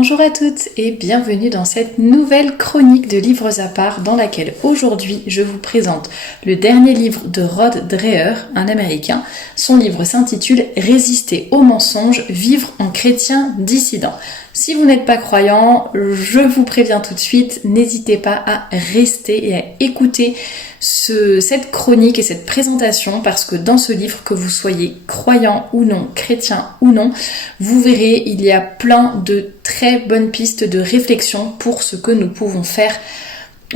Bonjour à toutes et bienvenue dans cette nouvelle chronique de livres à part dans laquelle aujourd'hui je vous présente le dernier livre de Rod Dreher, un Américain. Son livre s'intitule « Résister aux mensonges, vivre en chrétien dissident ». Si vous n'êtes pas croyant, je vous préviens tout de suite, n'hésitez pas à rester et à écouter cette chronique et cette présentation parce que dans ce livre, que vous soyez croyant ou non, chrétien ou non, vous verrez, il y a plein de très bonnes pistes de réflexion pour ce que nous pouvons faire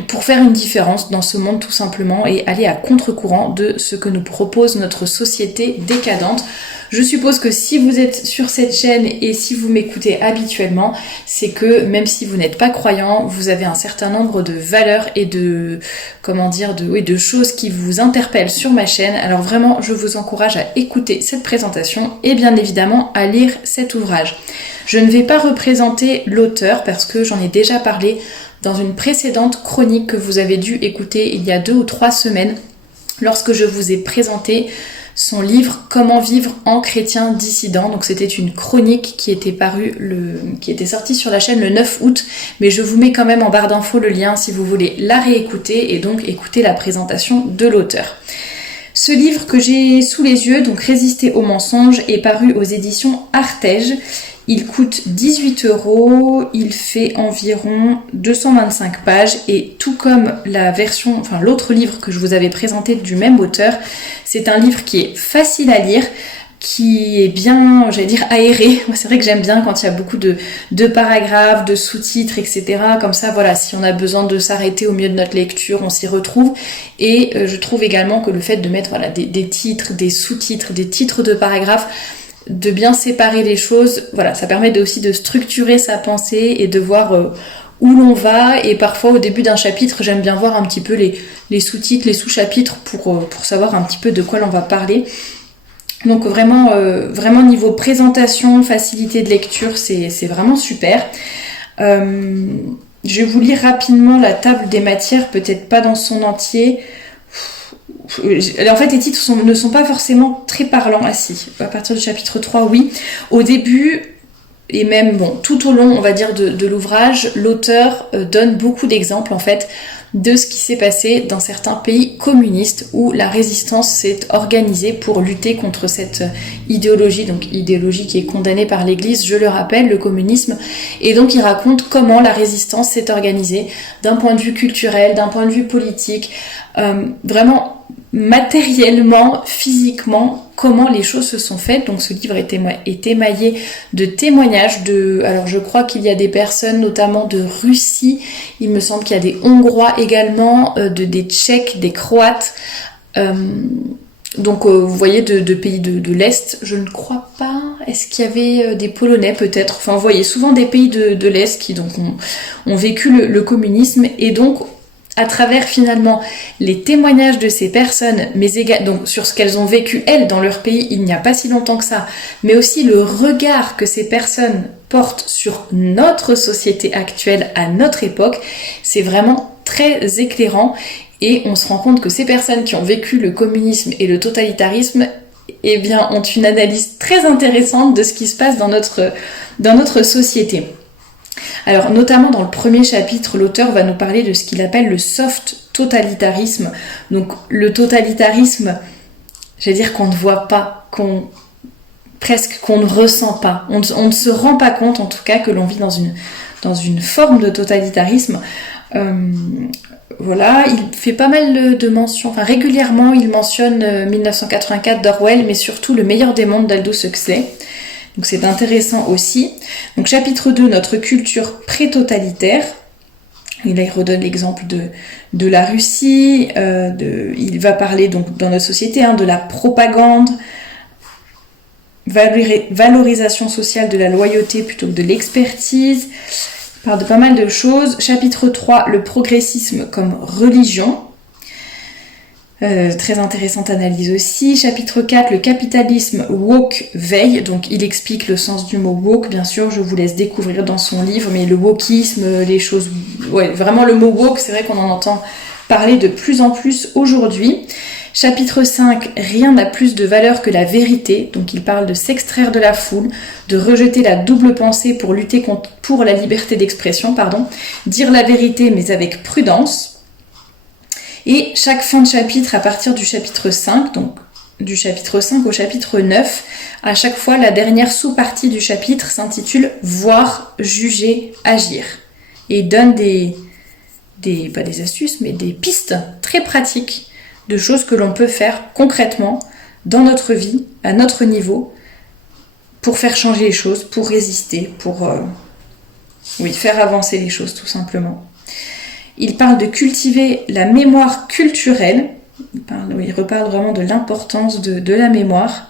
pour faire une différence dans ce monde tout simplement et aller à contre-courant de ce que nous propose notre société décadente. Je suppose que si vous êtes sur cette chaîne et si vous m'écoutez habituellement, c'est que même si vous n'êtes pas croyant, vous avez un certain nombre de valeurs et de choses qui vous interpellent sur ma chaîne. Alors vraiment, je vous encourage à écouter cette présentation et bien évidemment à lire cet ouvrage. Je ne vais pas représenter l'auteur parce que j'en ai déjà parlé dans une précédente chronique que vous avez dû écouter il y a 2 ou 3 semaines lorsque je vous ai présenté son livre « Comment vivre en chrétien dissident ». Donc c'était une chronique qui était sortie sur la chaîne le 9 août, mais je vous mets quand même en barre d'infos le lien si vous voulez la réécouter et donc écouter la présentation de l'auteur. Ce livre que j'ai sous les yeux, donc « Résister aux mensonges », est paru aux éditions Artege. Il coûte 18 €, il fait environ 225 pages et tout comme l'autre livre que je vous avais présenté du même auteur, c'est un livre qui est facile à lire, qui est bien, aéré. Moi, c'est vrai que j'aime bien quand il y a beaucoup de paragraphes, de sous-titres, etc. Comme ça, voilà, si on a besoin de s'arrêter au milieu de notre lecture, on s'y retrouve. Et je trouve également que le fait de mettre des titres, des sous-titres, des titres de paragraphes, de bien séparer les choses, voilà, ça permet aussi de structurer sa pensée et de voir où l'on va. Et parfois au début d'un chapitre, j'aime bien voir un petit peu les sous-titres, les sous-chapitres pour savoir un petit peu de quoi l'on va parler. Donc vraiment niveau présentation, facilité de lecture, c'est vraiment super. Je vais vous lire rapidement la table des matières, peut-être pas dans son entier. En fait, les titres ne sont pas forcément très parlants. Ah si, à partir du chapitre 3, oui. Au début, et même tout au long, on va dire, de l'ouvrage, l'auteur donne beaucoup d'exemples, en fait, de ce qui s'est passé dans certains pays communistes où la résistance s'est organisée pour lutter contre cette idéologie, donc idéologie qui est condamnée par l'Église, je le rappelle, le communisme. Et donc il raconte comment la résistance s'est organisée d'un point de vue culturel, d'un point de vue politique, vraiment matériellement, physiquement, comment les choses se sont faites. Donc ce livre est émaillé de témoignages alors je crois qu'il y a des personnes notamment de Russie, il me semble qu'il y a des Hongrois également, des Tchèques, des Croates, donc vous voyez de pays de l'Est, je ne crois pas, est-ce qu'il y avait des Polonais peut-être, enfin vous voyez souvent des pays de l'Est qui donc ont vécu le communisme et donc à travers finalement les témoignages de ces personnes, mais donc sur ce qu'elles ont vécu elles dans leur pays il n'y a pas si longtemps que ça, mais aussi le regard que ces personnes portent sur notre société actuelle à notre époque, c'est vraiment très éclairant et on se rend compte que ces personnes qui ont vécu le communisme et le totalitarisme, eh bien, ont une analyse très intéressante de ce qui se passe dans notre société. Alors notamment dans le premier chapitre, l'auteur va nous parler de ce qu'il appelle le soft totalitarisme. Donc le totalitarisme, qu'on ne voit pas, qu'on ne ressent pas. On ne se rend pas compte en tout cas que l'on vit dans une forme de totalitarisme. Voilà, il fait pas mal de mentions, régulièrement il mentionne 1984 d'Orwell, mais surtout Le meilleur des mondes d'Aldous Huxley. Donc c'est intéressant aussi. Donc chapitre 2, notre culture pré-totalitaire. Et là il redonne l'exemple de la Russie. Il va parler donc dans notre société de la propagande, valorisation sociale de la loyauté plutôt que de l'expertise. Il parle de pas mal de choses. Chapitre 3, le progressisme comme religion. Très intéressante analyse aussi. Chapitre 4, le capitalisme woke veille. Donc il explique le sens du mot woke, bien sûr, je vous laisse découvrir dans son livre, mais le wokisme, les choses... Ouais, vraiment le mot woke, c'est vrai qu'on en entend parler de plus en plus aujourd'hui. Chapitre 5, rien n'a plus de valeur que la vérité. Donc il parle de s'extraire de la foule, de rejeter la double pensée pour lutter pour la liberté d'expression, dire la vérité mais avec prudence. Et chaque fin de chapitre à partir du chapitre 5, donc du chapitre 5 au chapitre 9, à chaque fois la dernière sous-partie du chapitre s'intitule « Voir, juger, agir » et donne pas des astuces, mais des pistes très pratiques de choses que l'on peut faire concrètement dans notre vie, à notre niveau, pour faire changer les choses, pour résister, pour faire avancer les choses tout simplement. Il parle de cultiver la mémoire culturelle, il reparle vraiment de l'importance de la mémoire.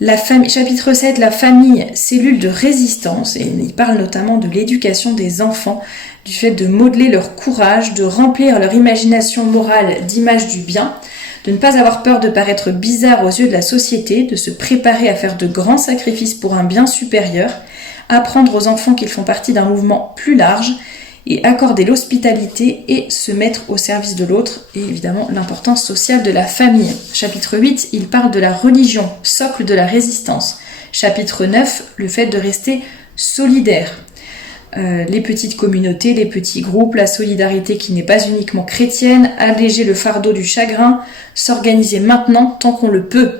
Chapitre 7, la famille, cellule de résistance, et il parle notamment de l'éducation des enfants, du fait de modeler leur courage, de remplir leur imagination morale d'images du bien, de ne pas avoir peur de paraître bizarre aux yeux de la société, de se préparer à faire de grands sacrifices pour un bien supérieur, apprendre aux enfants qu'ils font partie d'un mouvement plus large, et accorder l'hospitalité et se mettre au service de l'autre, et évidemment l'importance sociale de la famille. Chapitre 8, il parle de la religion, socle de la résistance. Chapitre 9, le fait de rester solidaire. Les petites communautés, les petits groupes, la solidarité qui n'est pas uniquement chrétienne, alléger le fardeau du chagrin, s'organiser maintenant tant qu'on le peut.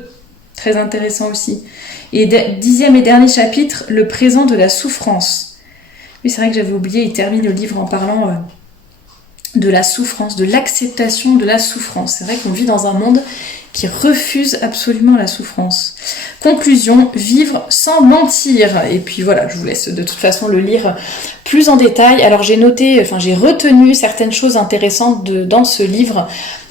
Très intéressant aussi. Et 10e et dernier chapitre, le présent de la souffrance. Oui, c'est vrai que j'avais oublié, il termine le livre en parlant de la souffrance, de l'acceptation de la souffrance. C'est vrai qu'on vit dans un monde qui refuse absolument la souffrance. Conclusion, vivre sans mentir. Et puis voilà, je vous laisse de toute façon le lire plus en détail. Alors j'ai retenu certaines choses intéressantes dans ce livre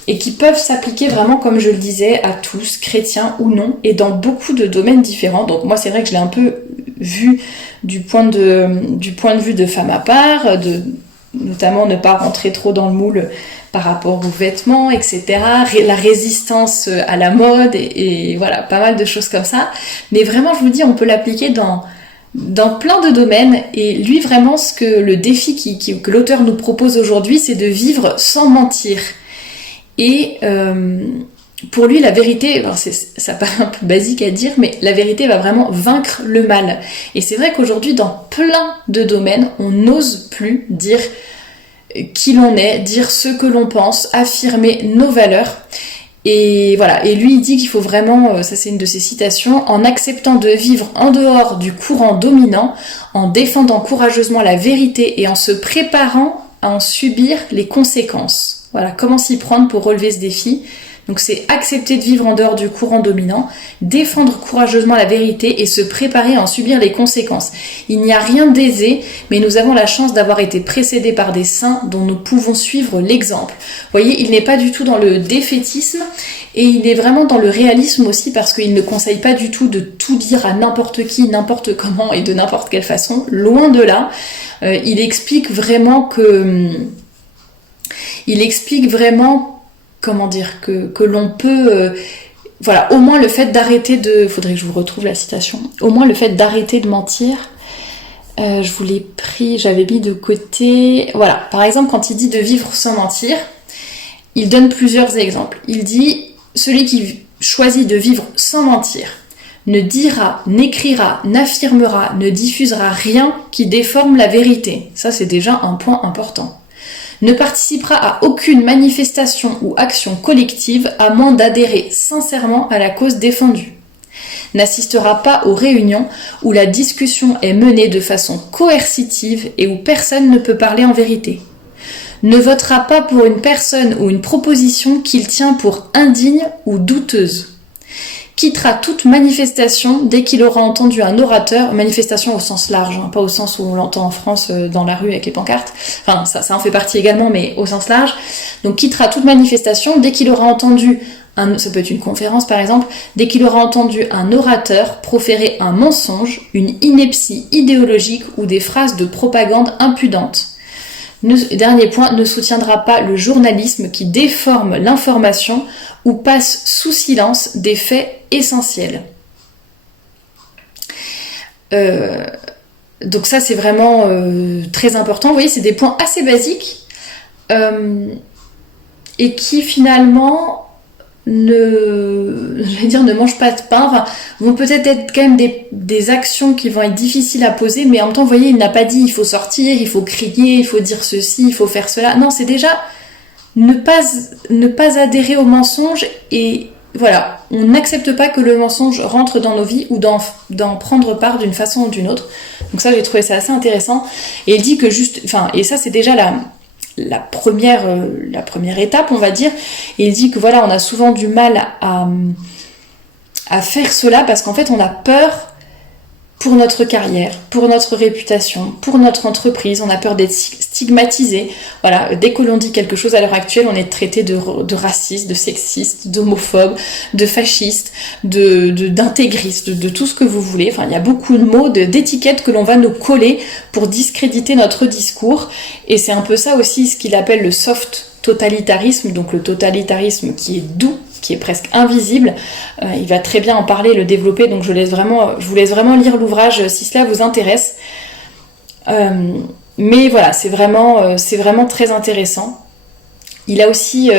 et qui peuvent s'appliquer vraiment, comme je le disais, à tous, chrétiens ou non, et dans beaucoup de domaines différents. Donc moi, c'est vrai que je l'ai un peu vu du point de vue de femme à part, notamment ne pas rentrer trop dans le moule par rapport aux vêtements, etc. La résistance à la mode, et voilà, pas mal de choses comme ça. Mais vraiment, je vous dis, on peut l'appliquer dans plein de domaines, et lui, vraiment, le défi que l'auteur nous propose aujourd'hui, c'est de vivre sans mentir. Et pour lui, la vérité, ça paraît un peu basique à dire, mais la vérité va vraiment vaincre le mal. Et c'est vrai qu'aujourd'hui, dans plein de domaines, on n'ose plus dire qui l'on est, dire ce que l'on pense, affirmer nos valeurs. Et voilà, et lui il dit qu'il faut vraiment, ça c'est une de ses citations, en acceptant de vivre en dehors du courant dominant, en défendant courageusement la vérité et en se préparant à en subir les conséquences. Voilà, comment s'y prendre pour relever ce défi. Donc c'est accepter de vivre en dehors du courant dominant, défendre courageusement la vérité et se préparer à en subir les conséquences. Il n'y a rien d'aisé, mais nous avons la chance d'avoir été précédés par des saints dont nous pouvons suivre l'exemple. Vous voyez, il n'est pas du tout dans le défaitisme, et il est vraiment dans le réalisme aussi, parce qu'il ne conseille pas du tout de tout dire à n'importe qui, n'importe comment et de n'importe quelle façon. Loin de là, il explique vraiment comment dire, que l'on peut... voilà, au moins le fait d'arrêter de... Faudrait que je vous retrouve la citation. Au moins le fait d'arrêter de mentir. Je vous l'ai pris, j'avais mis de côté... Voilà, par exemple, quand il dit de vivre sans mentir, il donne plusieurs exemples. Il dit, celui qui choisit de vivre sans mentir ne dira, n'écrira, n'affirmera, ne diffusera rien qui déforme la vérité. Ça, c'est déjà un point important. Ne participera à aucune manifestation ou action collective à moins d'adhérer sincèrement à la cause défendue. N'assistera pas aux réunions où la discussion est menée de façon coercitive et où personne ne peut parler en vérité. Ne votera pas pour une personne ou une proposition qu'il tient pour indigne ou douteuse. Quittera toute manifestation dès qu'il aura entendu un orateur, manifestation au sens large, pas au sens où on l'entend en France dans la rue avec les pancartes, enfin ça en fait partie également, mais au sens large. Donc quittera toute manifestation dès qu'il aura entendu, ça peut être une conférence par exemple, dès qu'il aura entendu un orateur proférer un mensonge, une ineptie idéologique ou des phrases de propagande impudentes. Dernier point, ne soutiendra pas le journalisme qui déforme l'information ou passe sous silence des faits essentiels. Donc ça c'est vraiment très important. Vous voyez, c'est des points assez basiques et qui finalement ne mangent pas de pain, enfin, vont peut-être être quand même des actions qui vont être difficiles à poser, mais en même temps, vous voyez, il n'a pas dit il faut sortir, il faut crier, il faut dire ceci, il faut faire cela. Non, c'est déjà ne pas adhérer au mensonge, et voilà, on n'accepte pas que le mensonge rentre dans nos vies ou d'en prendre part d'une façon ou d'une autre. Donc ça, j'ai trouvé ça assez intéressant. Et il dit que et ça c'est déjà la première étape, on va dire. Et il dit que voilà, on a souvent du mal à faire cela parce qu'en fait on a peur pour notre carrière, pour notre réputation, pour notre entreprise, on a peur d'être stigmatisé. Voilà, dès que l'on dit quelque chose à l'heure actuelle, on est traité de raciste, de sexiste, d'homophobe, de fasciste, d'intégriste, de tout ce que vous voulez. Enfin, il y a beaucoup de mots, d'étiquettes que l'on va nous coller pour discréditer notre discours. Et c'est un peu ça aussi ce qu'il appelle le soft totalitarisme, donc le totalitarisme qui est doux, qui est presque invisible. Il va très bien en parler, le développer, donc je vous laisse vraiment lire l'ouvrage si cela vous intéresse. Mais voilà, c'est vraiment très intéressant. Il a aussi,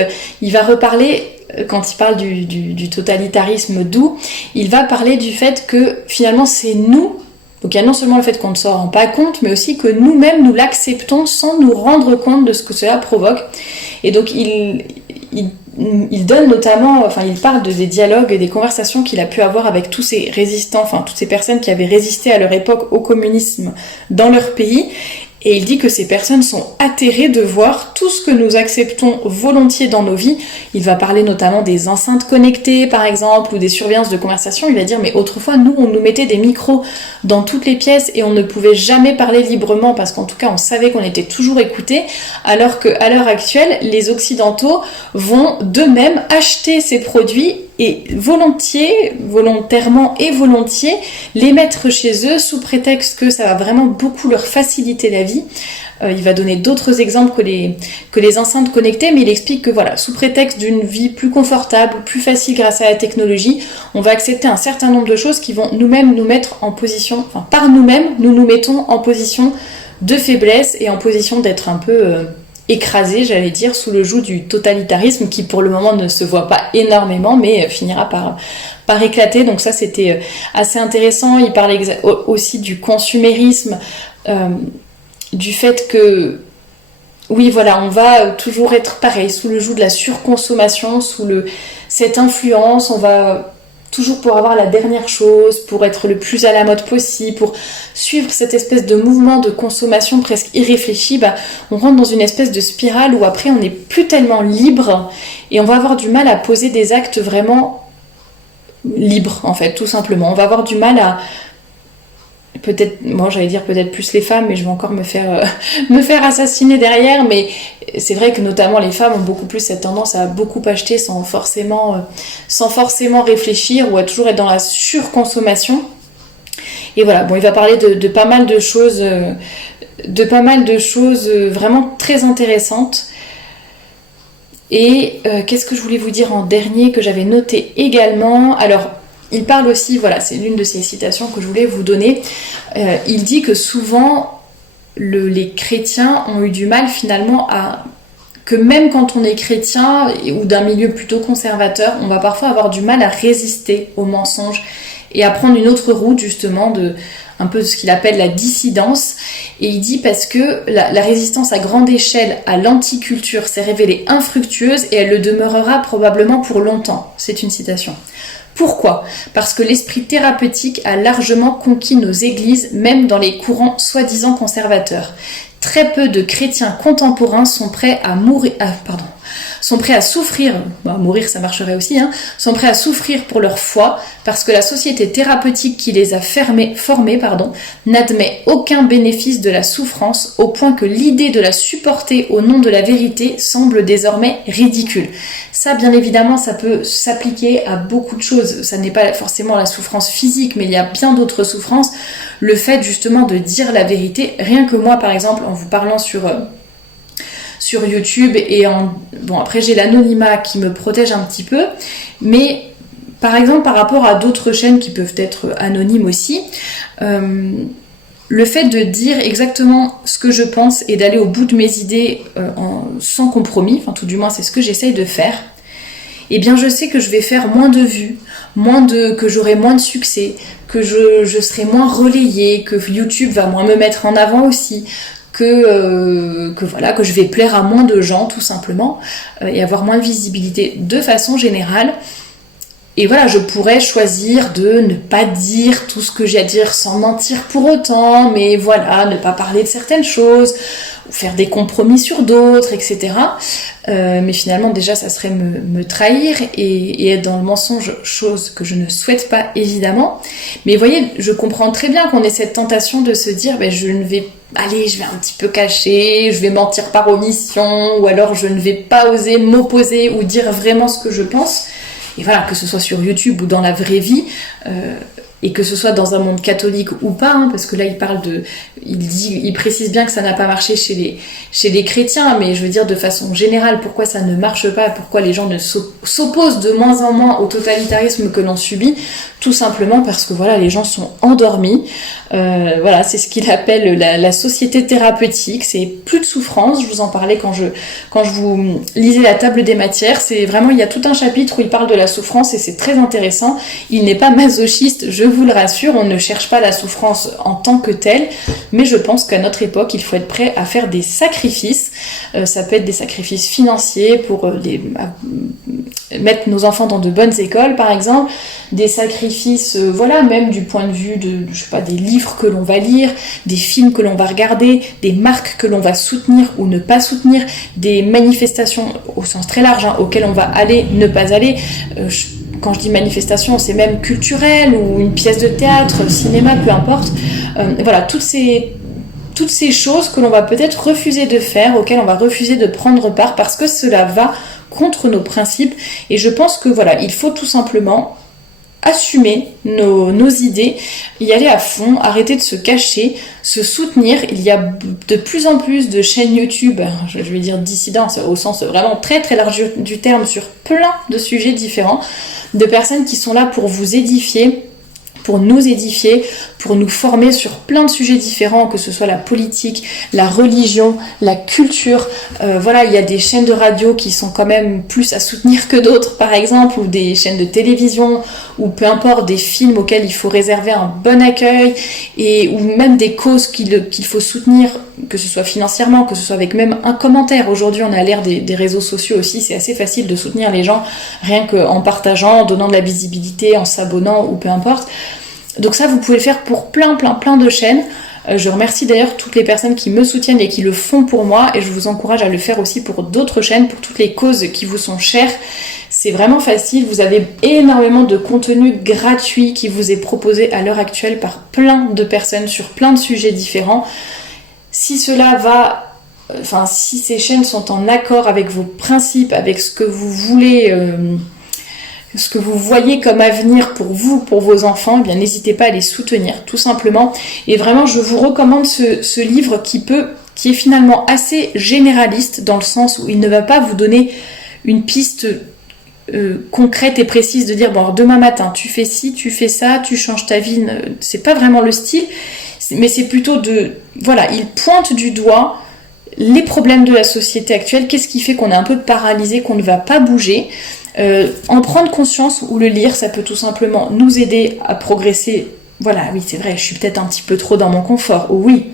il va reparler, quand il parle du totalitarisme doux, il va parler du fait que finalement c'est nous, donc il y a non seulement le fait qu'on ne s'en rend pas compte, mais aussi que nous-mêmes nous l'acceptons sans nous rendre compte de ce que cela provoque. Et donc il donne notamment, enfin il parle des dialogues et des conversations qu'il a pu avoir avec tous ces résistants, enfin toutes ces personnes qui avaient résisté à leur époque au communisme dans leur pays. Et il dit que ces personnes sont atterrées de voir tout ce que nous acceptons volontiers dans nos vies. Il va parler notamment des enceintes connectées, par exemple, ou des surveillances de conversation. Il va dire, mais autrefois, nous, on nous mettait des micros dans toutes les pièces et on ne pouvait jamais parler librement parce qu'en tout cas, on savait qu'on était toujours écoutés. Alors qu'à l'heure actuelle, les Occidentaux vont d'eux-mêmes acheter ces produits et volontairement et volontiers, les mettre chez eux sous prétexte que ça va vraiment beaucoup leur faciliter la vie. Il va donner d'autres exemples que les enceintes connectées, mais il explique que voilà, sous prétexte d'une vie plus confortable, plus facile grâce à la technologie, on va accepter un certain nombre de choses qui vont nous-mêmes nous mettre en position, enfin par nous-mêmes, nous nous mettons en position de faiblesse et en position d'être un peu écrasé, j'allais dire, sous le joug du totalitarisme qui pour le moment ne se voit pas énormément, mais finira par éclater. Donc ça, c'était assez intéressant. Il parle aussi du consumérisme, du fait que, oui, voilà, on va toujours être pareil, sous le joug de la surconsommation, cette influence, on va toujours pour avoir la dernière chose, pour être le plus à la mode possible, pour suivre cette espèce de mouvement de consommation presque irréfléchi, on rentre dans une espèce de spirale où après on n'est plus tellement libre et on va avoir du mal à poser des actes vraiment libres en fait, tout simplement. On va avoir du mal à peut-être, moi j'allais dire peut-être plus les femmes, mais je vais encore me faire assassiner derrière, mais c'est vrai que notamment les femmes ont beaucoup plus cette tendance à beaucoup acheter sans forcément réfléchir ou à toujours être dans la surconsommation. Et voilà, bon, il va parler de pas mal de choses, vraiment très intéressantes. Et qu'est-ce que je voulais vous dire en dernier que j'avais noté également? Alors, il parle aussi, voilà, c'est l'une de ces citations que je voulais vous donner. Il dit que souvent, les chrétiens ont eu du mal finalement que même quand on est chrétien ou d'un milieu plutôt conservateur, on va parfois avoir du mal à résister aux mensonges et à prendre une autre route justement un peu de ce qu'il appelle la dissidence. Et il dit parce que la résistance à grande échelle à l'anticulture s'est révélée infructueuse et elle le demeurera probablement pour longtemps. C'est une citation. Pourquoi ? Parce que l'esprit thérapeutique a largement conquis nos églises, même dans les courants soi-disant conservateurs. Très peu de chrétiens contemporains sont prêts à souffrir, mourir ça marcherait aussi, sont prêts à souffrir pour leur foi, parce que la société thérapeutique qui les a formés, n'admet aucun bénéfice de la souffrance, au point que l'idée de la supporter au nom de la vérité semble désormais ridicule. Ça, bien évidemment, ça peut s'appliquer à beaucoup de choses. Ça n'est pas forcément la souffrance physique, mais il y a bien d'autres souffrances. Le fait justement de dire la vérité, rien que moi par exemple, en vous parlant sur YouTube après j'ai l'anonymat qui me protège un petit peu, mais par exemple par rapport à d'autres chaînes qui peuvent être anonymes aussi, le fait de dire exactement ce que je pense et d'aller au bout de mes idées sans compromis, enfin tout du moins c'est ce que j'essaye de faire, eh bien je sais que je vais faire moins de vues, que j'aurai moins de succès, que je serai moins relayée, que YouTube va moins me mettre en avant aussi, que voilà, que je vais plaire à moins de gens tout simplement, et avoir moins de visibilité de façon générale. Et voilà, je pourrais choisir de ne pas dire tout ce que j'ai à dire sans mentir pour autant, mais voilà, ne pas parler de certaines choses, ou faire des compromis sur d'autres, etc. Mais finalement, déjà, ça serait me trahir et être dans le mensonge, chose que je ne souhaite pas, évidemment. Mais vous voyez, je comprends très bien qu'on ait cette tentation de se dire, je vais un petit peu cacher, je vais mentir par omission, ou alors je ne vais pas oser m'opposer ou dire vraiment ce que je pense. Et voilà, que ce soit sur YouTube ou dans la vraie vie, et que ce soit dans un monde catholique ou pas, parce que là il précise bien que ça n'a pas marché chez les chrétiens, mais je veux dire de façon générale, pourquoi ça ne marche pas, pourquoi les gens ne s'opposent de moins en moins au totalitarisme que l'on subit, tout simplement parce que voilà, les gens sont endormis. Voilà, c'est ce qu'il appelle la société thérapeutique, c'est plus de souffrance. Je vous en parlais quand je vous lisais la table des matières, c'est vraiment, il y a tout un chapitre où il parle de la souffrance et c'est très intéressant. Il n'est pas masochiste, je vous le rassure, on ne cherche pas la souffrance en tant que telle, mais je pense qu'à notre époque, il faut être prêt à faire des sacrifices. Ça peut être des sacrifices financiers pour mettre nos enfants dans de bonnes écoles, par exemple, des sacrifices, voilà, même du point de vue des livres que l'on va lire, des films que l'on va regarder, des marques que l'on va soutenir ou ne pas soutenir, des manifestations au sens très large, auxquelles on va aller, ne pas aller. Quand je dis manifestation, c'est même culturel ou une pièce de théâtre, cinéma, peu importe. Voilà, toutes ces choses que l'on va peut-être refuser de faire, auxquelles on va refuser de prendre part parce que cela va contre nos principes. Et je pense que voilà, il faut tout simplement assumer nos idées, y aller à fond, arrêter de se cacher, se soutenir. Il y a de plus en plus de chaînes YouTube, je vais dire dissidents, au sens vraiment très très large du terme, sur plein de sujets différents, de personnes qui sont là pour vous édifier, pour nous édifier, pour nous former sur plein de sujets différents, que ce soit la politique, la religion, la culture. Voilà, il y a des chaînes de radio qui sont quand même plus à soutenir que d'autres, par exemple, ou des chaînes de télévision, ou peu importe, des films auxquels il faut réserver un bon accueil, ou même des causes qu'il faut soutenir, que ce soit financièrement, que ce soit avec même un commentaire. Aujourd'hui, on a l'ère des réseaux sociaux aussi, c'est assez facile de soutenir les gens, rien qu'en partageant, en donnant de la visibilité, en s'abonnant, ou peu importe. Donc ça, vous pouvez le faire pour plein de chaînes. Je remercie d'ailleurs toutes les personnes qui me soutiennent et qui le font pour moi, et je vous encourage à le faire aussi pour d'autres chaînes, pour toutes les causes qui vous sont chères. C'est vraiment facile, vous avez énormément de contenu gratuit qui vous est proposé à l'heure actuelle par plein de personnes sur plein de sujets différents. Si ces chaînes sont en accord avec vos principes, avec ce que vous voulez, ce que vous voyez comme avenir pour vous, pour vos enfants, eh bien n'hésitez pas à les soutenir, tout simplement. Et vraiment, je vous recommande ce livre qui est finalement assez généraliste, dans le sens où il ne va pas vous donner une piste concrète et précise de dire, bon, alors demain matin, tu fais ci, tu fais ça, tu changes ta vie. C'est pas vraiment le style, mais c'est plutôt voilà, il pointe du doigt les problèmes de la société actuelle, qu'est-ce qui fait qu'on est un peu paralysé, qu'on ne va pas bouger. En prendre conscience ou le lire, ça peut tout simplement nous aider à progresser. Voilà, oui, c'est vrai, je suis peut-être un petit peu trop dans mon confort, oui.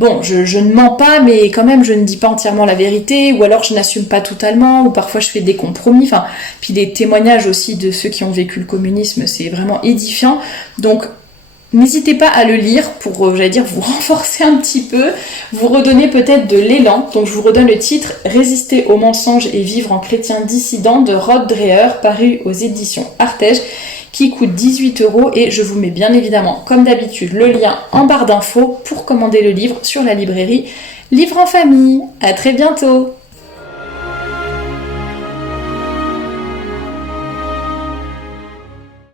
Bon, je ne mens pas, mais quand même, je ne dis pas entièrement la vérité, ou alors je n'assume pas totalement, ou parfois je fais des compromis. Enfin, puis les témoignages aussi de ceux qui ont vécu le communisme, c'est vraiment édifiant. Donc, n'hésitez pas à le lire pour, vous renforcer un petit peu, vous redonner peut-être de l'élan. Donc je vous redonne le titre « Résister aux mensonges et vivre en chrétien dissident » de Rod Dreher, paru aux éditions Artege, qui coûte 18 € et je vous mets bien évidemment, comme d'habitude, le lien en barre d'infos pour commander le livre sur la librairie Livre en Famille. À très bientôt!